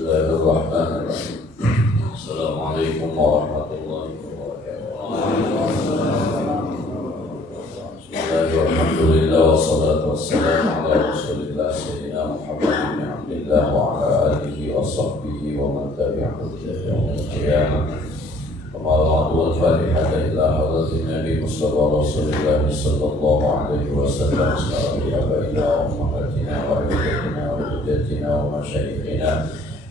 Bismillahirrahmanirrahim. Assalamualaikum warahmatullahi wabarakatuh. Bismillahirrahmanirrahim. Wassalatu wassalamu ala Rasulillah sayyidina Muhammad bin Abdillah wa ala alihi wa sahbihi wa man tabi'ahu ila yaumil qiyamah. Wa al-Fatihah ila hadratin Nabi Mustafa Rasulullah sallallahu alaihi wasallam wa abaina wa ummahatina wa ibadatina wa hujjatina wa masyayikhina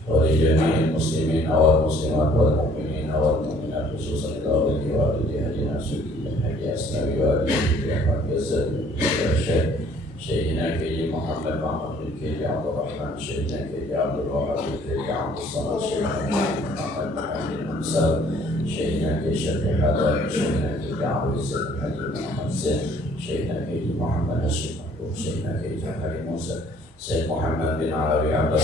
wa li jami'il muslimin wal muslimat wal mu'minin wal mu'minat khususan ila wali walidi hajina sunnah haji asnawi wa alihi wa sahbihi Syekhina Kiai Muhammad Mahmud bin Kiai Abdul Rahman, Syekhina Kiai Abdul Wahab bin Kiai Abdul Samad, Syekhina Muhammad bin Hamzah, Syekhina Kiai Syafiq Haddad, Syekhina Kiai Abdul Izzat Haji Muhammad Zain, Syekhina Kiai Muhammad Hashim Abdul, Syekhina Kiai Jafari Musa, Syekh Muhammad bin Alawi Abbas,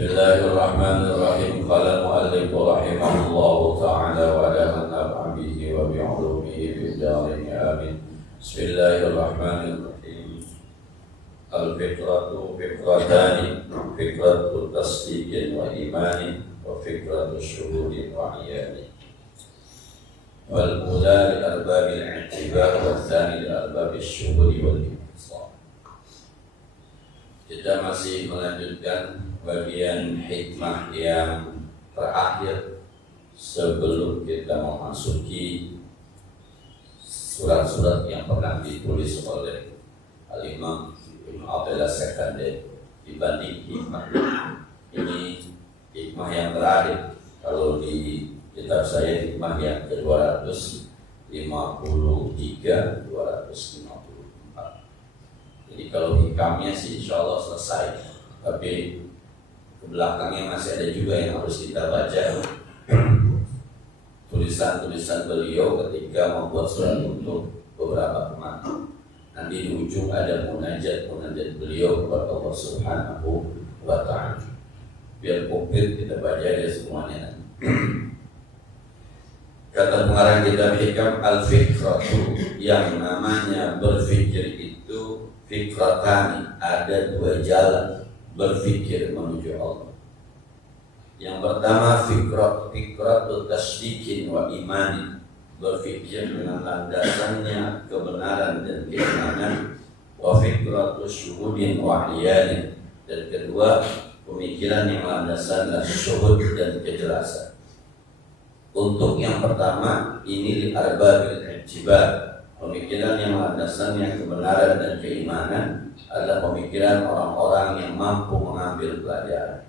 Bismillahirrahmanirrahim. Qala al-mu'allif rahimahullahu ta'ala wa la naf'a bihi wa bi'ulumihi fid dharain amin. Bismillahirrahmanirrahim. Al-fikratu fikratani, fikratu tasdiqin wa imani wa fikratu syuhudin wa iyani. Wal ula li arbabil i'tibar wa tsani li arbabil syuhudi wal intisar. Kita masih melanjutkan bagian hikmah yang terakhir sebelum kita memasuki surat-surat yang pernah ditulis oleh Al-Imam Ibn Athaillah Sekandari dibanding hikmah. Ini hikmah yang terakhir. Kalau di kitab saya hikmah yang ke-253, 254. Jadi kalau hikamnya sih insya Allah selesai. Tapi ke belakangnya masih ada juga yang harus kita baca. Tulisan-tulisan beliau ketika membuat surat untuk beberapa teman. Nanti di ujung ada munajat beliau kepada Allah Subhanahu wa ta'ala. Biar komplit kita baca ya semuanya. Kata pengarang kitab hikam, al-fikratu, yang namanya berfikir itu fikratani, ada dua jalan berfikir menuju Allah. Yang pertama fikratu tasdiqin wa imani, berfikir dengan landasannya kebenaran dan keimanan. Wa fikratu syuhudin wa iyani, dan kedua pemikiran yang landasannya syuhud dan kejelasan. Untuk yang pertama ini li arbabil i'tibar, pemikiran yang landasannya kebenaran dan keimanan adalah pemikiran orang-orang yang mampu mengambil pelajaran.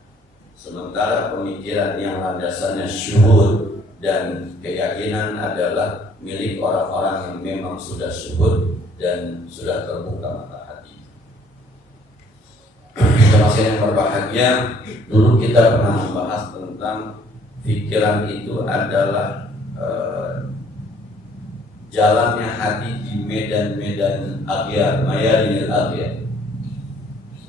Sementara pemikiran yang landasannya syuhud dan keyakinan adalah milik orang-orang yang memang sudah syuhud dan sudah terbuka mata hati. Teman-teman yang berbahagia, dulu kita pernah membahas tentang pikiran itu adalah jalannya hati di medan-medan aghyar, mayadinil aghyar.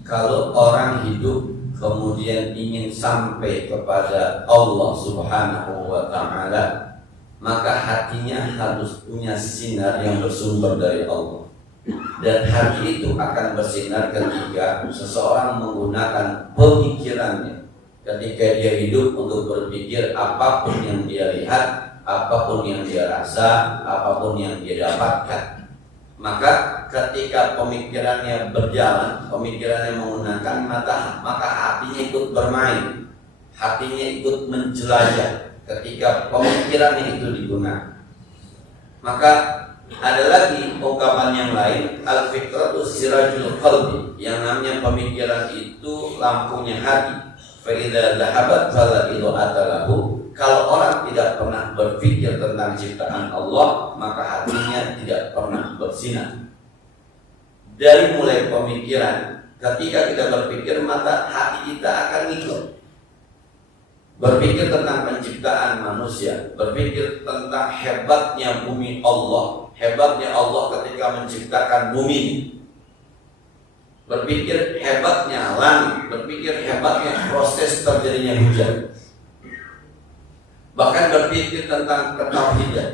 Kalau orang hidup kemudian ingin sampai kepada Allah Subhanahu wa ta'ala, maka hatinya harus punya sinar yang bersumber dari Allah. Dan hati itu akan bersinar ketika seseorang menggunakan pemikirannya. Ketika dia hidup untuk berpikir apapun yang dia lihat, apapun yang dia rasa, apapun yang dia dapatkan, maka ketika pemikirannya berjalan, pemikirannya menggunakan maka hatinya ikut bermain, hatinya ikut menjelajah. Ketika pemikirannya itu digunakan, maka ada lagi ungkapan yang lain, al-fikratu sirajul qalbi, yang namanya pemikiran itu lampunya hati. Fa idza dhahabat fala idha'ata lahu. Kalau orang tidak pernah berpikir tentang ciptaan Allah, maka hatinya tidak pernah bersinar. Dari mulai pemikiran, ketika kita berpikir, maka hati kita akan ikut. berpikir tentang penciptaan manusia, berpikir tentang hebatnya bumi Allah, hebatnya Allah ketika menciptakan bumi, berpikir hebatnya langit, berpikir hebatnya proses terjadinya hujan, bahkan berpikir tentang ketauhidan.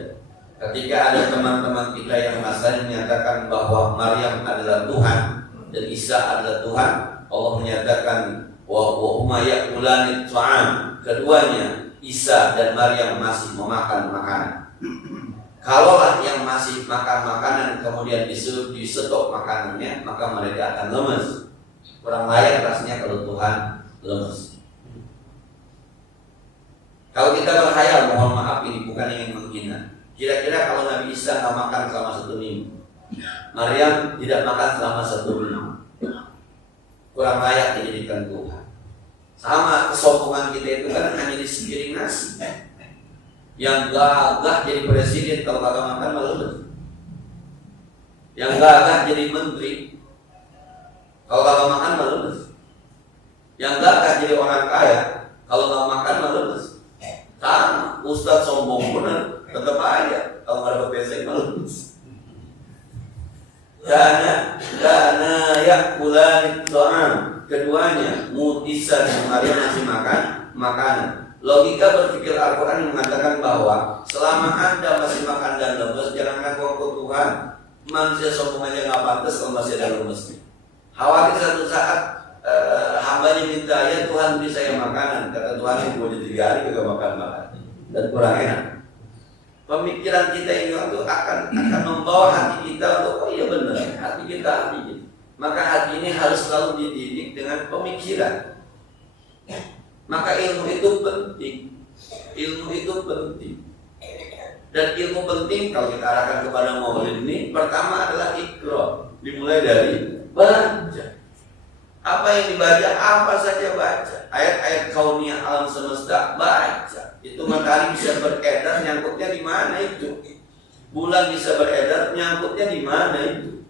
Ketika ada teman-teman kita yang masanya menyatakan bahwa Maryam adalah Tuhan dan Isa adalah Tuhan, Allah menyatakan wa huma ya'kulani ta'am, keduanya Isa dan Maryam masih memakan makanan. Kalaulah yang masih makan makanan kemudian disuruh disetok makanannya, maka mereka akan lemes. Kurang layak rasanya kalau Tuhan lemes. Kalau kita berkhayal, mohon maaf ini bukan ingin menghina, kira-kira kalau Nabi Isa nggak makan selama 1 minggu, Maryam tidak makan selama 1 minggu, kurang layak dijadikan Tuhan. Sama kesombongan kita itu kan hanya di sepiring nasi. Yang gagah jadi presiden kalau kagak makan malah lemes. Yang gagah jadi menteri kalau kagak makan malah lemes. Yang gagah jadi orang kaya kalau nggak makan malah lemes. Sama Ustadz sombong bener, tetap aja kalau nggak dapat besek malah lemes. Dana yakulani ta'am, keduanya Isa dan Maryam masih makan makanan. Logika berpikir Al-Quran mengatakan bahwa selama Anda masih makan dan lemes, jangan ngaku Tuhan. Manusia sombong aja nggak pantas kalau masih ada lemesnya. Khawatir satu saat hambanya minta, ya Tuhan beri saya makanan. Kata Tuhan, yang boleh 3 hari juga makan dan kurang enak. Pemikiran kita ini itu akan membawa hati kita untuk, oh iya benar, hati kita. Maka hati ini harus selalu dididik dengan pemikiran. Maka ilmu itu penting. Dan ilmu penting kalau kita arahkan kepada maulid ini, pertama adalah ikra, dimulai dari baca. Apa yang dibaca, apa saja baca. Ayat-ayat kauniyah alam semesta baca. Itu matahari bisa beredar, nyangkutnya di mana itu? Bulan bisa beredar, nyangkutnya di mana itu?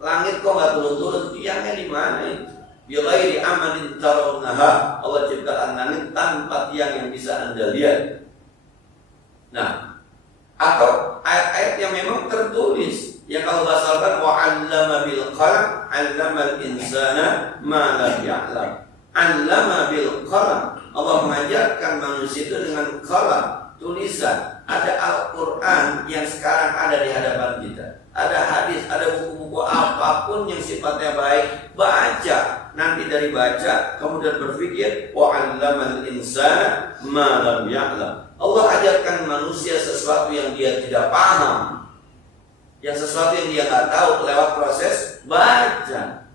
Langit kok nggak turun-turun, tiangnya di mana itu? Bilairi amalin tarawnaha, Allah ciptakan langit tanpa tiang yang bisa Anda lihat. Nah, atau ayat-ayat yang memang tertulis, yang kalau bahasakan wa 'allama bil qalam, 'allamal insana ma lam ya'lam. 'Allama bil qalam, Allah mengajarkan manusia itu dengan qalam, tulisan. Ada Al-Quran yang sekarang ada di hadapan kita, ada hadis, ada buku-buku apapun yang sifatnya baik, baca. Nanti dari baca kemudian berpikir, wa 'allamal insana ma lam ya'lam. Allah ajarkan manusia sesuatu yang dia tidak paham, yang sesuatu yang dia nggak tahu lewat proses baca.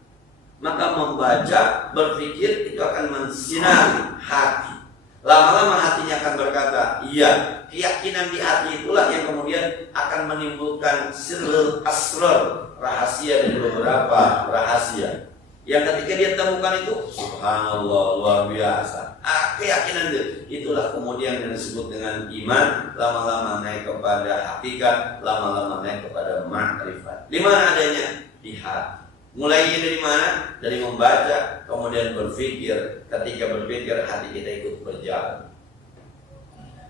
Maka membaca, berpikir itu akan mensinari hati. Lama-lama hatinya akan berkata, iya. Keyakinan di hati itulah yang kemudian akan menimbulkan sirrul asrar, rahasia dari beberapa rahasia. Yang ketika dia temukan itu, subhanallah, luar biasa. Keyakinan itulah kemudian yang disebut dengan iman. Lama-lama naik kepada hakikat, lama-lama naik kepada ma'rifat. Di mana adanya? Di hati. Mulainya dari mana? Dari membaca, kemudian berpikir. Ketika berpikir, hati kita ikut berjalan.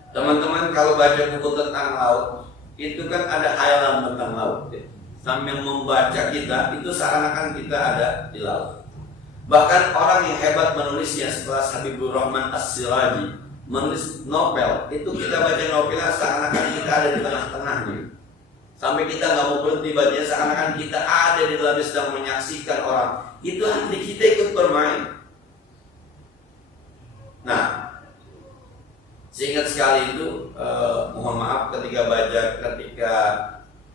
Teman-teman kalau baca buku tentang laut, itu kan ada khayalan tentang laut. Sambil membaca kita, itu seakan-akan kita ada di laut. Bahkan orang yang hebat menulisnya setelah Habibur Rahman As-Siraji menulis novel, itu kita baca novelnya seakan-akan kita ada di tengah-tengahnya. Sampai kita nggak mau berhenti bacanya, seakan-akan kita ada di dalamnya sedang menyaksikan orang. Itu hati kita ikut bermain. Nah, seingat sekali itu, mohon maaf ketika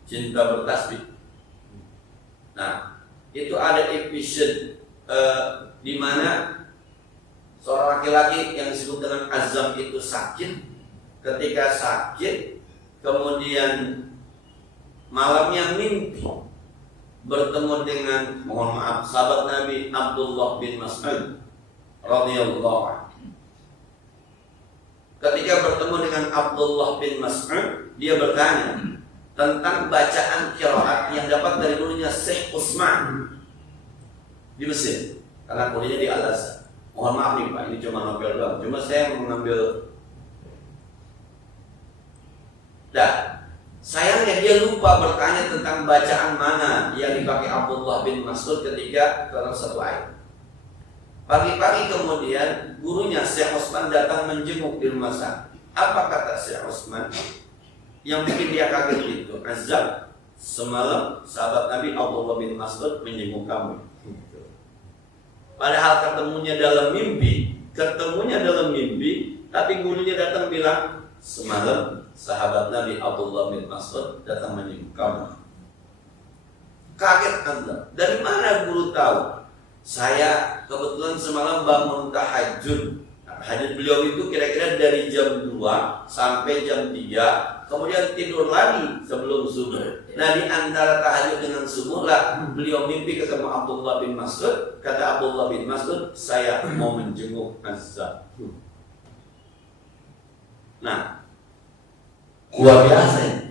cinta bertasbih. Nah, itu ada episode di mana seorang laki-laki yang disebut dengan Azam itu sakit. Ketika sakit, kemudian malamnya mimpi bertemu dengan, mohon maaf, sahabat Nabi Abdullah bin Mas'ud radhiyallahu anhu. Ketika bertemu dengan Abdullah bin Mas'ud, dia bertanya tentang bacaan qiraat yang dapat dari gurunya Syekh Utsman di Mesir, karena kuliahnya di Al-Azhar. Mohon maaf nih Pak, ini cuma novel doang. Cuma saya mengambil. Sayangnya dia lupa bertanya tentang bacaan mana yang dipakai Abdullah bin Mas'ud ketika dalam satu ayat. Pagi-pagi kemudian gurunya Syekh Utsman datang menjenguk di rumah sakit. Apa kata Syekh Utsman yang bikin dia kaget itu? Azab, semalam sahabat Nabi Abdullah bin Mas'ud menjenguk kamu. Padahal ketemunya dalam mimpi, tapi gurunya datang bilang, semalam sahabat Nabi Abdullah bin Mas'ud datang menjenguk kamu. Kaget Anda. Dari mana guru tahu? Saya kebetulan semalam bangun tahajud. Tahajud beliau itu kira-kira dari jam 2 sampai jam 3, kemudian tidur lagi sebelum subuh. Nah, di antara tahajud dengan subuh lah beliau mimpi ketemu Abdullah bin Mas'ud. Kata Abdullah bin Mas'ud, saya mau menjenguk Azza. Nah, luar biasa ini.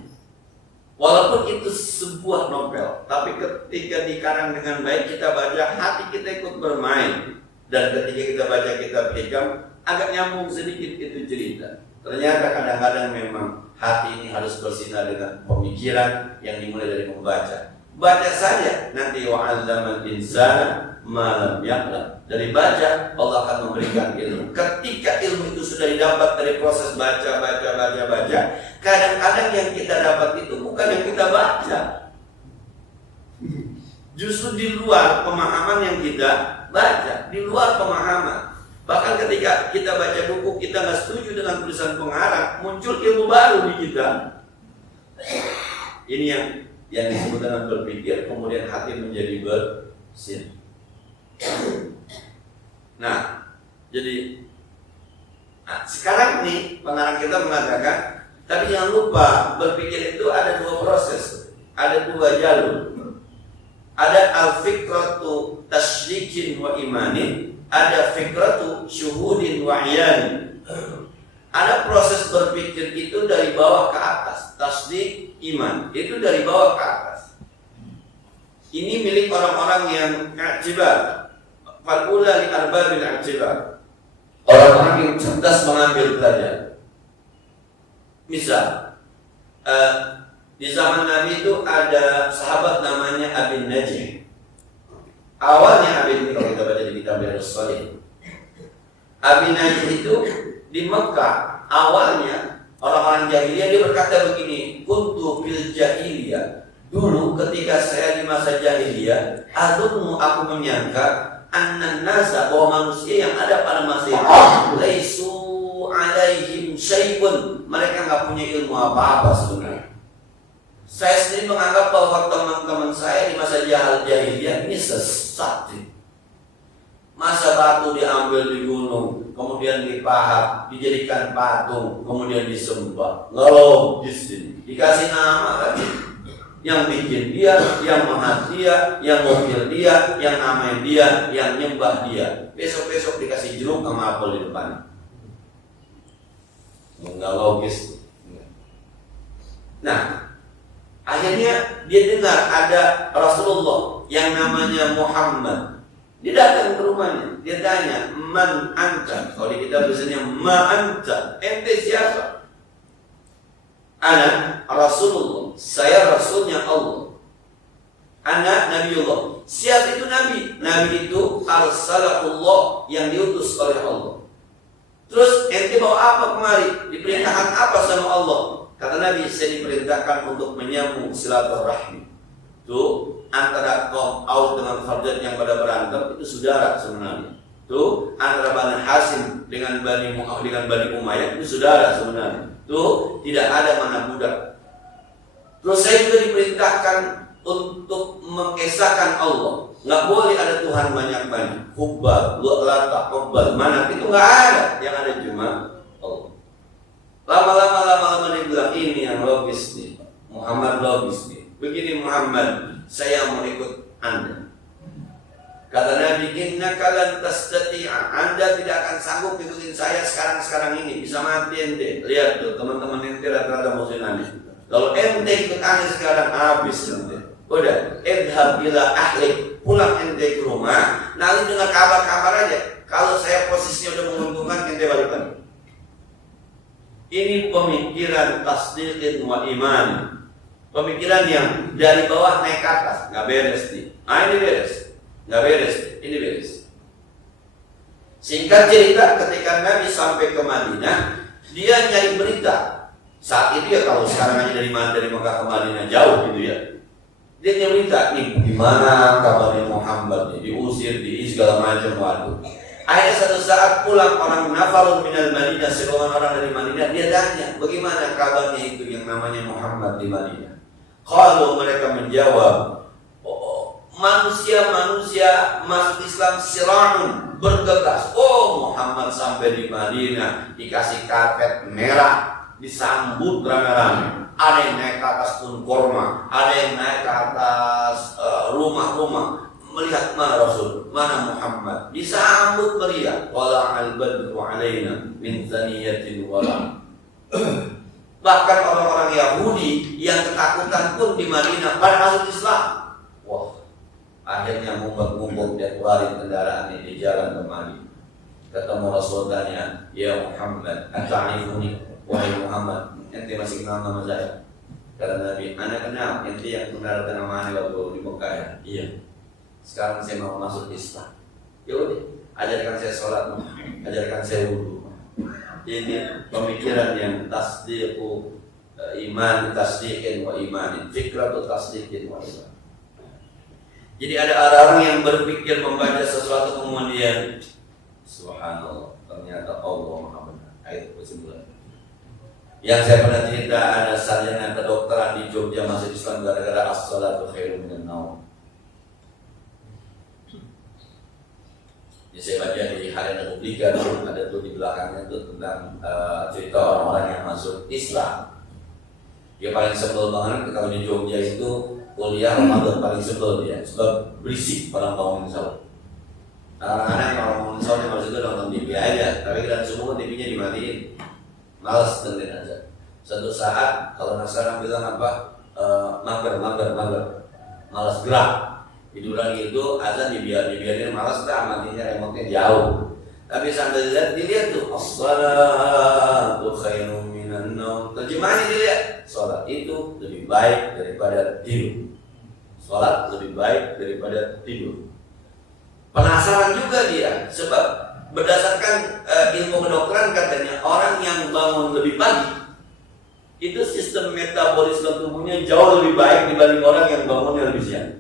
Walaupun itu sebuah novel, tapi ketika dikarang dengan baik, kita baca, hati kita ikut bermain. Dan ketika kita baca kitab hikam, agak nyambung sedikit itu cerita. Ternyata kadang-kadang memang hati ini harus bersinar dengan pemikiran yang dimulai dari membaca. Baca saja, nanti wa'allamal insana ma lam ya'lam. Dari baca, Allah akan memberikan ilmu. Ketika ilmu itu sudah didapat dari proses baca, kadang-kadang yang kita dapat itu bukan yang kita baca. Justru di luar pemahaman yang kita baca, di luar pemahaman. Bahkan ketika kita baca buku, kita nggak setuju dengan tulisan pengarang, muncul ilmu baru di kita. Ini yang disebut dengan berpikir, kemudian hati menjadi bersih. Nah, jadi sekarang nih pengarang kita mengatakan, tapi jangan lupa berpikir itu ada dua proses, ada dua jalur. Ada al-fikratu tasyrikin wa imanin, ada fikratu syuhudin wa iyanin. Ada proses berpikir itu dari bawah ke atas, tasdik iman, itu dari bawah ke atas. Ini milik orang-orang yang i'tibar. Fal'ula li arbabil i'tibar. Orang-orang yang cerdas mengambil pelajaran. Misal, di zaman Nabi itu ada sahabat namanya Abin Najih. Awalnya Abin, kalau kita baca di kitab Ar-Rasulullah, Abin Najih itu di Mekah. Awalnya orang-orang jahiliyah, dia berkata begini, kuntu fil jahiliyah. Dulu ketika saya di masa jahiliyah, adunnu, aku menyangka, annan nasa, bahwa manusia yang ada pada masa itu laisu alaihim syai'un, mereka nggak punya ilmu apa-apa sebenarnya. Saya sendiri menganggap bahwa teman-teman saya di masa jahiliyah ini sesat. Masa batu diambil di gunung, kemudian dipahat, dijadikan patung, kemudian disembah. Ngelogis ini. Dikasih nama kan? Yang bikin dia, yang mahat dia, yang ngukir dia, yang namain dia, yang nyembah dia. Besok-besok dikasih jeruk sama apel di depan. Nggak logis. Nah, akhirnya dia dengar ada Rasulullah yang namanya Muhammad. Dia datang ke rumahnya, dia tanya, man anta? Kalau di kitab tulisannya ma anta, ente siapa? Ana Rasulullah, saya Rasulnya Allah. Ana Nabiullah. Siapa itu Nabi? Nabi itu arsalahullah, yang diutus oleh Allah. Terus ente bawa apa kemari? Diperintahkan apa sama Allah? Kata Nabi, saya diperintahkan untuk menyambung silaturahmi. Tuh, antara kaum Aus dengan Khazraj yang pada berantem itu saudara sebenarnya. Tuh, antara Bani Hasim dengan Bani Umayyah itu saudara sebenarnya. Tuh, tidak ada mana budak. Terus saya juga diperintahkan untuk mengesahkan Allah. Nggak boleh ada Tuhan banyak-banyak. Hubbal, Lata, Hubbal, Manat, itu nggak ada. Yang ada cuma Allah. Lama-lama dia bilang, ini yang logis nih, Muhammad logis nih. Begini Muhammad, saya mau ikut Anda. Kata Nabi, innaka lan tastati'a, Anda tidak akan sanggup ikutin saya sekarang ini, bisa mati ente. Lihat tuh, teman-teman ente rata-rata musuhin aneh. Kalau ente ikut aneh sekarang, habis ente. Udah, idhab ila ahlik, pulang ente ke rumah. Nanti dengar kabar-kabar aja. Kalau saya posisinya udah menguntungkan, ente balik lagi. Ini pemikiran tasdiqin wa iman. Pemikiran yang dari bawah naik ke atas, nggak beres nih. Ini beres, nggak beres, ini beres. Singkat cerita, ketika Nabi sampai ke Madinah, dia nyari berita. Saat itu ya, kalau sekarang aja dari Mekah ke Madinah jauh gitu ya. Dia nyari berita, nih gimana kabarnya Muhammad nih, diusir, segala macam. Waduh. Akhirnya satu saat pulang orang nafalun minal Madinah, seorang orang dari Madinah, dia tanya, bagaimana kabarnya itu yang namanya Muhammad di Madinah? Kalau mereka menjawab, manusia masuk Islam sirahun, bergegas. Muhammad sampai di Madinah dikasih karpet merah, disambut rame-rame. Ada yang naik ke atas pohon kurma, ada yang naik ke atas rumah-rumah. Melihat mana Rasul, mana Muhammad, disambut meriah. Wala al-badru alaina min thaniyatin wala. Bahkan orang-orang Yahudi yang ketakutan pun di Madinah pada masuk Islam. Wah, akhirnya ngumpul-ngumpul dia keluarin kendaraannya di jalan ke Madinah. Ketemu Rasul tanya, ya Muhammad, ata'rifuni, wahai Muhammad, ente masih kenal nama saya? Kata Nabi, anda kenal, ente yang kenal nama anda waktu di Mekah ya? Iya. Sekarang saya mau masuk Islam. Ya udah, ajarkan saya sholat, ajarkan saya wudu. Ini pemikiran yang tasdiqu iman, tasdiqin wa imanin, fikratu tasdiqin wa iman. Jadi ada orang yang berpikir membaca sesuatu kemudian subhanallah, ternyata Allah Maha benar. Ayat kesimpulan. Yang saya pernah cerita, ada sarjana kedokteran di Jogja masuk Islam gara-gara as-salatu khairun minan naum. Saya baca di Harian Republika, ada tuh di belakangnya tuh tentang cerita orang-orang yang masuk Islam. Dia paling sebel banget kalau di Jogja itu kuliah Ramadan paling sebel dia, sebab berisik orang bangun sahur. Kadang-kadang kalau bangun sahur dia maksudnya nonton TV aja, tapi dan semua TV-nya dimatiin, malas dengerin aja. Satu saat kalau Nasara bilang apa, mager, malas gerak. Tiduran itu azan dibiarin malas, matinya remote-nya jauh. Tapi sambil dilihat tuh as-salatu khairun minan naum. Terjemahannya dilihat, salat itu lebih baik daripada tidur. Salat lebih baik daripada tidur. Penasaran juga dia, sebab berdasarkan ilmu kedokteran katanya orang yang bangun lebih pagi itu sistem metabolisme tubuhnya jauh lebih baik dibanding orang yang bangunnya lebih siang.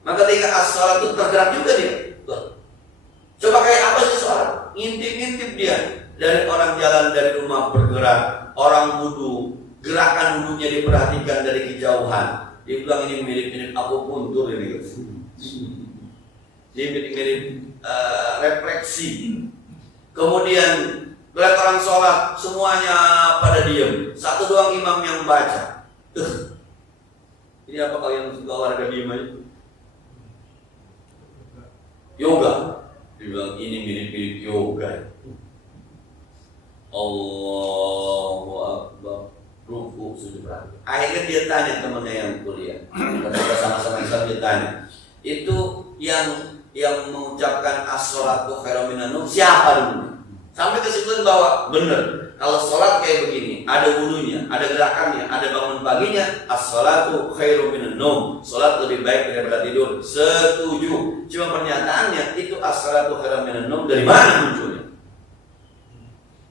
Maka ketika as-salat itu tergerak juga dia. Coba kayak apa sih sholat? Ngintip-ngintip dia. Dari orang jalan dari rumah bergerak, orang wudu, gerakan wudunya diperhatikan dari kejauhan. Dia bilang ini mirip-mirip aku puntur ini. Dia mirip-mirip refleksi. Kemudian melihat orang sholat, semuanya pada diam. Satu doang imam yang baca. Ini apa kalian suka olahraga diam aja? Yoga, dibilang ini mirip-mirip yoga. Allahu Akbar, ruku sujud berarti. Akhirnya dia tanya temannya yang kuliah, ketika sama-sama Islam dia tanya, itu yang mengucapkan as-sholatu khairum minan naum siapa dulu? Sampai kesimpulan bahwa benar. Kalau sholat kayak begini, ada wudunya, ada gerakannya, ada bangun paginya, as-sholatu khairum minan naum. Sholat lebih baik daripada tidur. Setuju. Cuma pernyataannya itu as-sholatu khairum minan naum dari mana munculnya?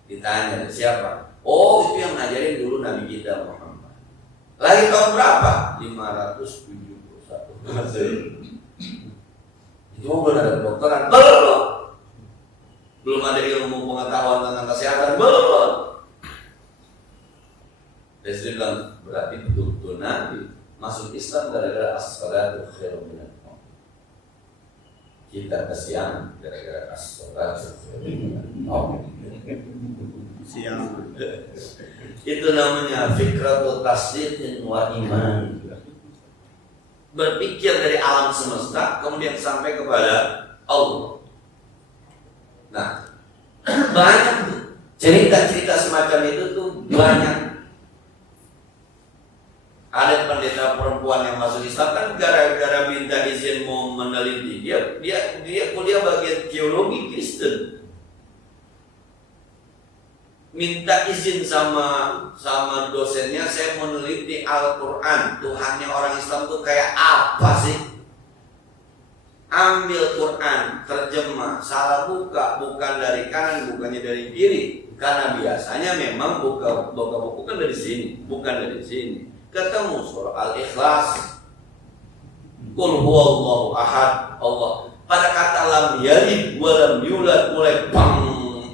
Ditanya siapa? Oh, itu yang ngajarin dulu Nabi kita Muhammad. Lahir tahun berapa? 571. Itu belum ada kedokteran. Belum ada ilmu pengetahuan tentang kesehatan, belum. Dan saya bilang berarti betul-betul Nabi masuk Islam gara-gara as-salatu khairun minan naum. Kita kesiangan gara-gara as-salatu khairun minan naum. Siang. Itu namanya fikratu tasdiqin wa iman. Berpikir dari alam semesta kemudian sampai kepada Allah. Nah, banyak cerita-cerita semacam itu tuh banyak. Ada pendeta perempuan yang masuk Islam kan gara-gara minta izin mau meneliti. Dia kuliah bagian geologi. minta izin sama dosennya, saya meneliti Al-Quran, Tuhannya orang Islam tuh kayak apa sih? Ambil Quran, terjemah, salah buka, bukan dari kanan, bukannya dari kiri. Karena biasanya memang buka buku kan dari sini, bukan dari sini. Ketemu surah Al-Ikhlas, Qul huwallahu ahad, Allah. Pada kata lam yalid wa lam yulad, mulai bang.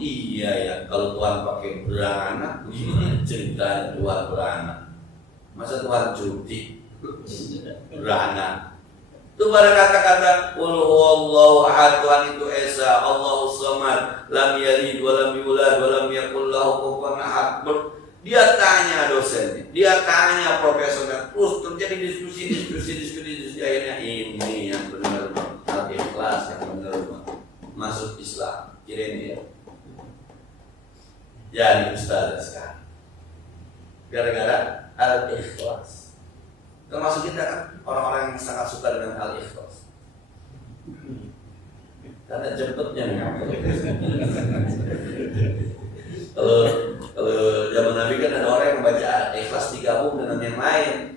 Iya ya, kalau Tuhan pakai beranak, gimana ceritanya Tuhan beranak? Masa Tuhan cuti beranak? Itu pada kata-kata Qul huwallahu ahad, Tuhan itu Esa, Allahus samad, lam yalid wa lam yulad wa lam yakul lahu kufuwan ahad. Dia tanya dosennya, dia tanya profesornya, terus terjadi diskusi, akhirnya ini yang benar Al-Ikhlas yang benar masuk Islam. Kirain dia jadi ustaz sekarang gara-gara Al-Ikhlas. Termasuk kita kan orang-orang yang sangat suka dengan Al-Ikhlas karena jemputnya. Kalau zaman Nabi kan ada orang yang membaca Ikhlas digabung dengan yang lain.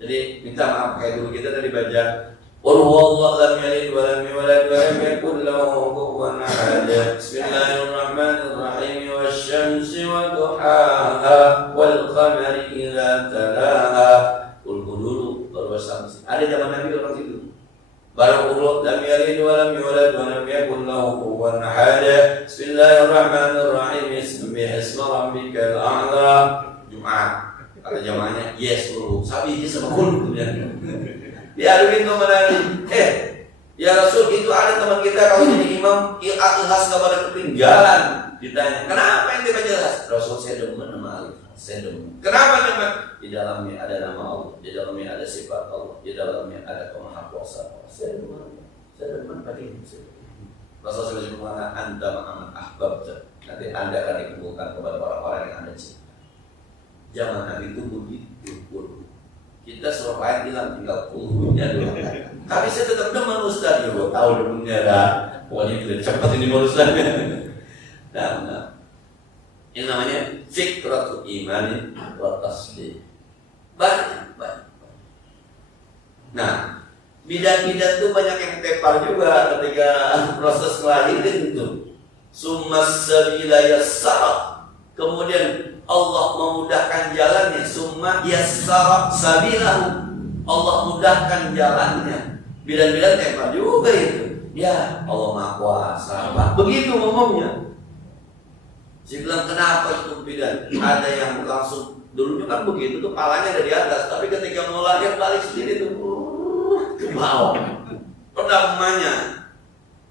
Jadi minta maaf kayak dulu kita tadi baca Qul huwallahu lam yalid wa lam yulad wa lam yakul lahu kufuwan ahad. Bismillahirrahmanirrahim. Wasyamsi wa duhaha wal qamari idza talaha. Qul dulu baru Wasyamsi. Ada zaman Nabi orang itu. Baru Qul lam yalid wa lam yulad wa lam yakul lahu kufuwan ahad. Bismillahirrahmanirrahim. Isma rabbikal a'la. Jumat. Kata jamaahnya yes dulu. Sabi ini sama Qul ya. Diaduin teman Nabi, ya Rasul itu ada teman kita kalau jadi imam Al-Ikhlas gak pada ketinggalan. Ditanya, kenapa yang baca Al-Ikhlas? Rasul saya demen sama Al-Ikhlas, saya demen. Kenapa demen? Di dalamnya ada nama Allah, di dalamnya ada sifat Allah, di dalamnya ada kemahakuasaan Allah. Saya demen pada ini. Rasul saya berkata, anta ma'aman ahbabta. Nanti anda akan dikumpulkan kepada orang-orang yang anda cinta. Zaman Nabi itu begitu. Kita suruh lain bilang tinggal puluhnya doang. Tapi saya tetap demen Ustaz. Ya gue tahu demennya dah. Pokoknya tidak cepat ini Ustaz. Nah, ini namanya fikratul iman wa tasdiq. Banyak. Nah, bidan-bidan itu banyak yang tepar juga ketika proses kelahiran itu. Summas sabila yassara. Kemudian Allah memudahkan jalannya, summa yassara sabilahu. Allah mudahkan jalannya. Bidan-bidan tepar juga itu. Ya, Allah Maha Kuasa. Begitu ngomongnya. Saya bilang kenapa itu bidan? Ada yang langsung dulunya kan begitu tuh palanya dari atas, tapi ketika mau lahir balik sendiri tuh ke bawah. Pertamanya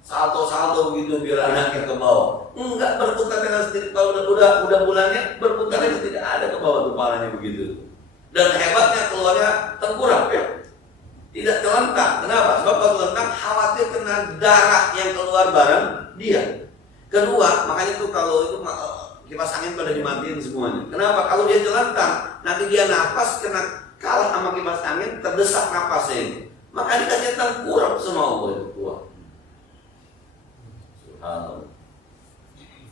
salto begitu biar anaknya ke bawah. Enggak berputar dengan sendiri. Kalau udah bulannya berputar tidak ada ke bawah tuh palanya begitu. Dan hebatnya keluarnya tengkurap ya. Tidak terlentang. Kenapa? Sebab kalau terlentang khawatir kena darah yang keluar bareng dia. Kedua, makanya tuh kalau itu kipas angin pada dimatiin semuanya. Kenapa? Kalau dia terlentang, nanti dia napas kena kalah sama kipas angin, terdesak napasnya ini. Maka dikasih tengkurap sama Allah itu keluar.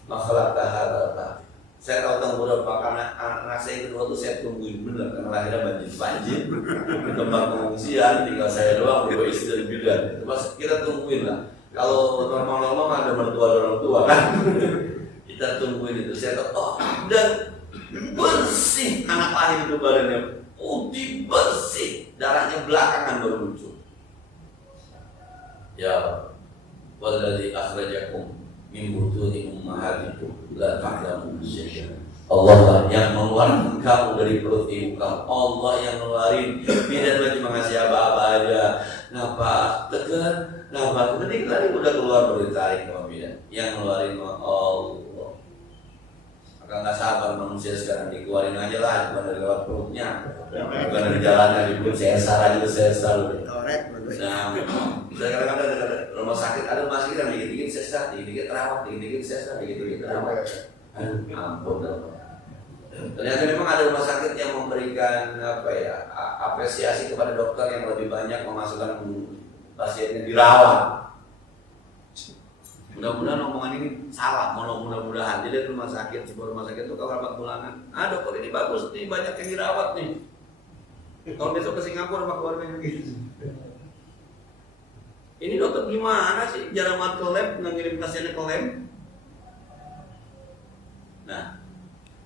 Masalah tahara. Saya tahu tengkurap karena anak saya kedua tuh saya tungguin bener karena lahirnya banjir di tempat pengungsian tinggal saya doang berdua istri dan bidan. Terus kita tungguin lah. Kalau normal-normal ada mertua dan orang tua kan. Kita tungguin itu. Saya tahu dan bersih anak lahir itu badannya putih bersih, darahnya belakangan baru muncul. Ya walladzi akhrajakum min butuni ummahatikum la ta'lamun syai'an. Allah lah yang mengeluarkan kamu dari perut ibu kamu. Allah yang ngeluarin. Bidan cuma ngasih apa-apa aja. Napa tekan, napa kemudian tadi udah keluar baru ditarik sama bidan. Yang ngeluarin Allah. Maka nggak sabar manusia sekarang dikeluarin aja lah, bukan dari lewat perutnya, bukan dari jalannya di perut. Sesar aja sesar. Nah, kadang-kadang ada rumah sakit, ada rumah sakit yang dikit-dikit sesar, dikit-dikit terawat, dikit-dikit sesar, dikit-dikit terawat. Ampun. Ternyata memang ada rumah sakit yang memberikan apresiasi kepada dokter yang lebih banyak memasukkan pasiennya dirawat. Mudah-mudahan omongan ini salah, mudah-mudahan. Jadi rumah sakit, sebuah rumah sakit itu kalau rapat bulanan, dokter ini bagus nih, banyak yang dirawat nih. Kalau besok ke Singapura sama keluarganya gitu. Ini dokter gimana sih, jarang banget ke lab, nggak ngirim pasiennya ke lab. Nah,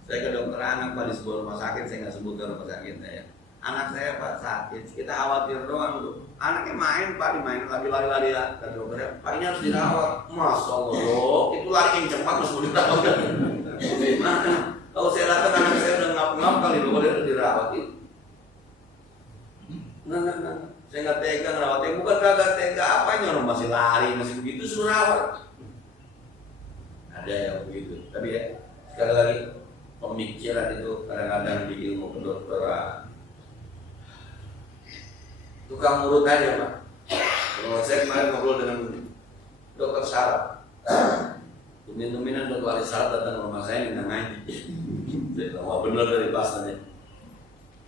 saya ke dokter anak Pak di sebuah rumah sakit, saya nggak sebutkan rumah sakitnya ya. Anak saya Pak sakit, kita khawatir doang tuh. Anaknya main Pak, dimainin lagi lari-lari ya. Kata dokternya, Pak ini harus dirawat. Masya Allah dok, itu lari yang cepat harus dirawat. Gimana? Kalau saya datang anak saya udah ngap-ngap kali dokternya harus dirawat itu. Nah. Saya nggak tega ngerawatnya, bukan kagak tega apanya, orang masih lari, masih begitu suruh rawat. Ada yang begitu, tapi ya sekali lagi pemikiran itu kadang-kadang di ilmu kedokteran tukang urut aja Pak. Kalau saya kemarin ngobrol dengan dokter saraf, tumin-tuminan dokter ahli saraf datang ke rumah saya minta ngaji. Saya bilang, wah bener dari bahasanya.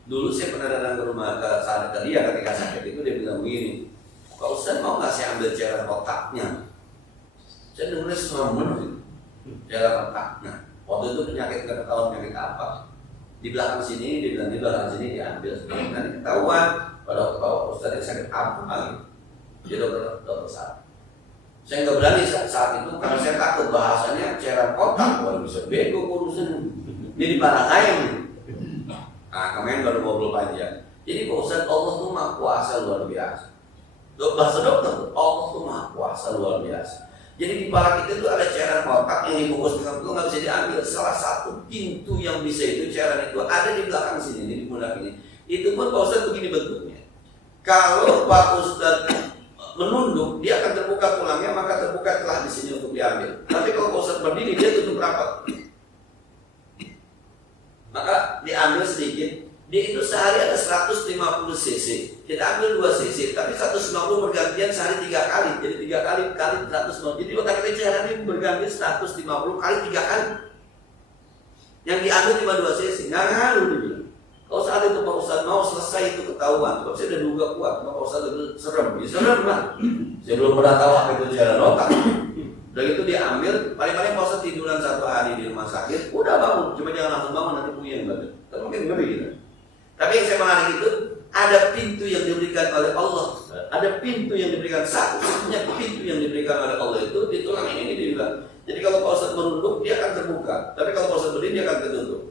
Dulu saya pernah datang ke rumah ke dia ketika sakit itu, dia bilang begini, Pak Ustaz mau nggak saya ambil cairan otaknya? Saya dengarnya serem banget, cairan otaknya. Waktu itu penyakit nggak ketahuan penyakit apa. Di belakang sini, dia bilang di belakang sini diambil. Nanti ketahuan pada Pak Ustaz ini sakit apa lagi? Dia dokter saraf. Saya nggak berani saat itu karena saya takut bahasanya cairan otak, wah bisa bego urusan. Ini di barang saya nih. Nah, kemarin baru ngobrol panjang. Jadi Pak Ustaz, Allah tuh maha kuasa luar biasa. Bahasa dokter, Allah tuh maha kuasa luar biasa. Jadi di kepala kita tuh ada cairan otak yang dibungkus dengan itu nggak bisa diambil. Salah satu pintu yang bisa itu cairan itu ada di belakang sini, di pundak ini. Itu pun Pak Ustaz begini bentuknya. Kalau Pak Ustaz menunduk, dia akan terbuka tulangnya, maka terbuka telah di sini untuk diambil. Tapi kalau Pak Ustaz berdiri, dia tutup rapat. Maka diambil sedikit. Dia itu sehari ada 150 cc. Kita ambil 2 cc, tapi 150 bergantian sehari 3 kali. Jadi 3 kali 150. Jadi otak kita cairan ini berganti 150 kali 3 kali. Yang diambil cuma 2 cc. Nggak ngaruh dia. Kalau saat itu Pak Ustaz mau selesai itu ketahuan. Kalau saya udah duga kuat, Pak Ustaz itu serem. Ya serem lah. Saya belum pernah tahu apa itu cairan otak. Udah gitu diambil, paling-paling Pak Ustaz tiduran 1 hari di rumah sakit, udah bangun, cuma jangan langsung bangun nanti puyeng banget. Kan mungkin ngeri gitu. Tapi yang saya menarik itu ada pintu yang diberikan oleh Allah, ada pintu yang diberikan, satu-satunya pintu yang diberikan oleh Allah itu di tulang ini dia bilang. Jadi kalau Pak Ustaz menunduk dia akan terbuka, tapi kalau Pak Ustaz berdiri dia akan tertutup.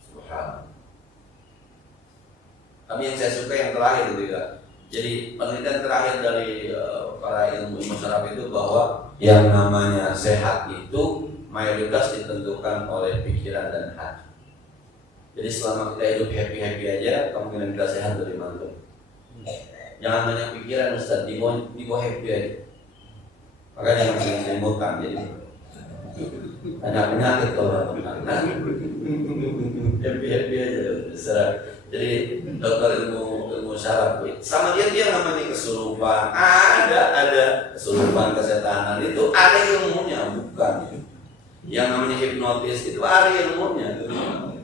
Subhanallah. Tapi yang saya suka yang terakhir itu ya. Jadi penelitian terakhir dari para ilmu saraf itu bahwa yang namanya sehat itu mayoritas ditentukan oleh pikiran dan hati. Jadi selama kita hidup happy aja, kemungkinan kita sehat lebih mantap. Jangan banyak pikiran Ustaz, di bawah happy aja. Makanya jangan sering utang jadi banyak penyakit kalau nah, happy aja. Jadi dokter ilmu saraf sama dia namanya kesurupan, ada kesurupan, kesetanan itu ada ilmunya, bukan yang namanya hipnotis itu ada ilmunya.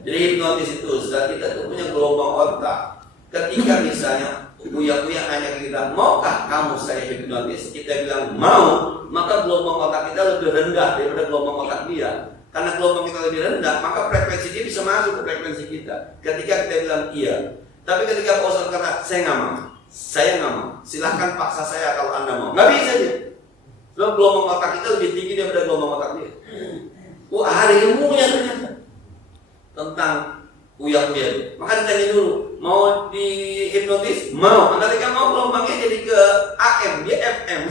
Jadi hipnotis itu Ustaz, kita tuh punya gelombang otak. Ketika misalnya Buya nanya ke kita, maukah kamu saya hipnotis? Kita bilang mau, maka gelombang otak kita lebih rendah daripada gelombang otak dia. Karena gelombang kita lebih rendah, maka frekuensi dia bisa masuk ke frekuensi kita. Ketika kita bilang iya. Tapi ketika Pak Ustaz kata, saya nggak mau, silahkan paksa saya kalau Anda mau. Nggak bisa dia. Sebab gelombang otak kita lebih tinggi daripada gelombang otak dia. Wah, ada ilmunya ternyata tentang uya-uya. Maka ditanya dulu, mau di hipnotis? Mau. Ketika mau gelombangnya jadi ke AM, dia FM.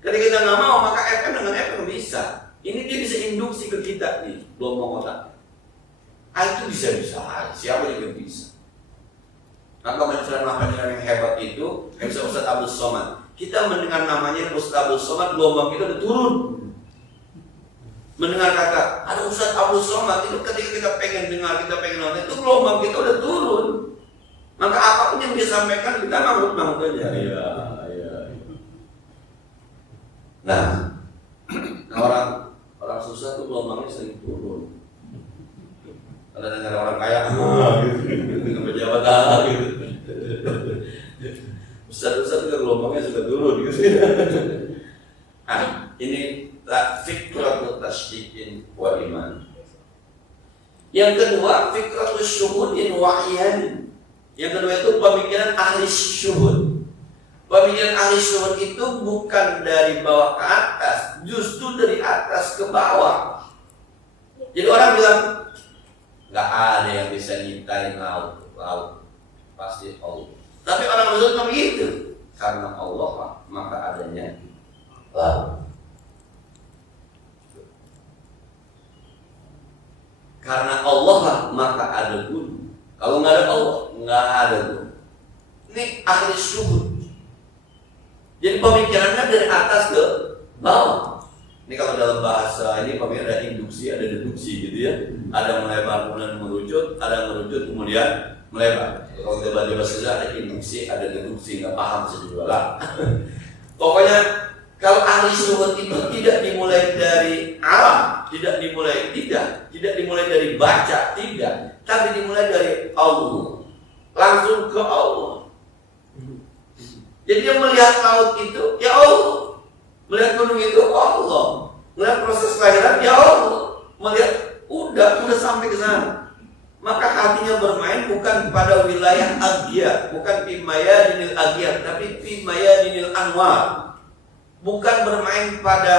Ketika kita nggak mau, maka FM dengan FM bisa. Ini dia bisa induksi ke kita nih, gelombang otak. Itu bisa-bisa, siapa juga bisa. Maka penjelasan yang hebat itu, yang bisa Ustaz Abdul Somad. Kita mendengar namanya Ustaz Abdul Somad, gelombang kita udah turun. Mendengar kata, ada Ustaz Abdul Somad itu ketika kita pengen dengar, kita pengen nonton, itu gelombang kita udah turun. Maka apapun yang dia sampaikan kita ngamuk aja. Iya. Nah, orang susah tuh gelombangnya sering turun. Ada dengar orang kaya, gitu, pejabat gitu. Ustaz juga gelombangnya suka turun gitu. fikratu tasdiqin wa iman. Yang kedua, fikratu syuhudin wa iyan. Yang kedua itu pemikiran ahli syuhud. Pemikiran ahli syuhud itu bukan dari bawah ke atas, justru dari atas ke bawah. Jadi orang bilang nggak ada yang bisa nyiptain laut, pasti Allah. Tapi orang Muslim kan begitu, karena Allah maka adanya laut. Karena Allah lah maka ada gunung. Kalau nggak ada Allah, nggak ada gunung. Ini ahli syuhud. Jadi pemikirannya dari atas ke bawah. Ini kalau dalam bahasa ini pemikiran ada induksi, ada deduksi gitu ya. Ada melebar kemudian merucut, ada merucut kemudian melebar. Kalau kita baca bahasa ada induksi, ada deduksi, nggak paham sejujurnya lah. Pokoknya kalau ahli syuhud itu tidak dimulai dari alam, tidak dimulai dari baca, tidak, tapi dimulai dari Allah, langsung ke Allah. Jadi dia melihat laut itu, ya Allah. Melihat gunung itu, Allah. Melihat proses kelahiran, ya Allah. Melihat, udah sampai ke sana. Maka hatinya bermain bukan pada wilayah agyar, bukan fi mayadinil agyar, tapi fi mayadinil anwar. Bukan bermain pada